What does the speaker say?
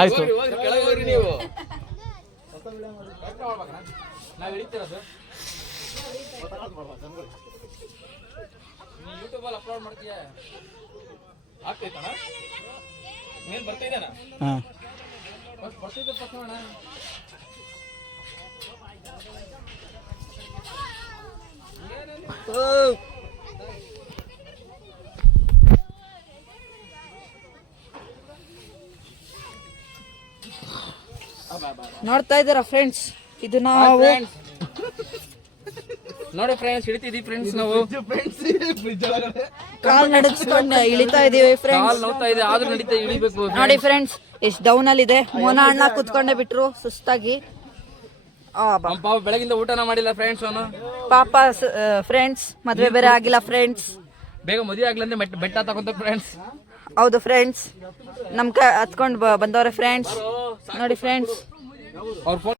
ಆಯ್ತು. ನೀವು ನಾವು ಹಿಡಿತಿರೋದು ಯೂಟ್ಯೂಬಲ್ಲಿ ಅಪ್ಲೋಡ್ ಮಾಡ್ತೀಯ ಆಗ್ತೈತಣ್ಣ ಮೇನ್ ಬರ್ತಿದ್ದೇನ ಹಾಂ ಬರ್ತಿದ್ದ ತಕ್ಷಣ ನೋಡ್ತಾ ಇದ್ದೀರಾ ಫ್ರೆಂಡ್ಸ್, ಇದು ನಾವು ನೋಡಿ ಫ್ರೆಂಡ್ಸ್ ಹಿಡಿತಿದೀವಿ ಫ್ರೆಂಡ್ಸ್. ನಾವು ಕಾಲ್ ನಡಗಿಸ್ಕೊಂಡು ಇಳಿತಾ ಇದೀವಿ ಫ್ರೆಂಡ್ಸ್. ಕಾಲ್ ನೋಡ್ತಾ ಇದೆ ಆದ್ರೂ ನಡೀತಾ ಇಳಿಬೇಕು ನೋಡಿ ಫ್ರೆಂಡ್ಸ್ ಎಷ್ಟು ಡೌನ್ ಅಲ್ಲಿ ಇದೆ. ಮೋನ ಅಣ್ಣ ಕುತ್ಕೊಂಡೇ ಬಿಟ್ರು ಸುಸ್ತಾಗಿ. ಪಾಪ ಬೆಳಗಿಂದ ಊಟನ ಮಾಡಿಲ್ಲ ಫ್ರೆಂಡ್ಸ್. ಅವನು ಪಾಪ ಫ್ರೆಂಡ್ಸ್ ಮದ್ವೆ ಬೇರೆ ಆಗಿಲ್ಲ ಫ್ರೆಂಡ್ಸ್. ಬೇಗ ಮದುವೆ ಆಗ್ಲಂದ್ರೆ ಬೆಟ್ಟ ತಗೊಂತ ಫ್ರೆಂಡ್ಸ್. ಹೌದು ಫ್ರೆಂಡ್ಸ್, ನಮ್ ಹತ್ಕೊಂಡ್ ಬಂದವ್ರೆ ಫ್ರೆಂಡ್ಸ್. ನೋಡಿ ಫ್ರೆಂಡ್ಸ್ ಅವ್ರ ಫೋನ್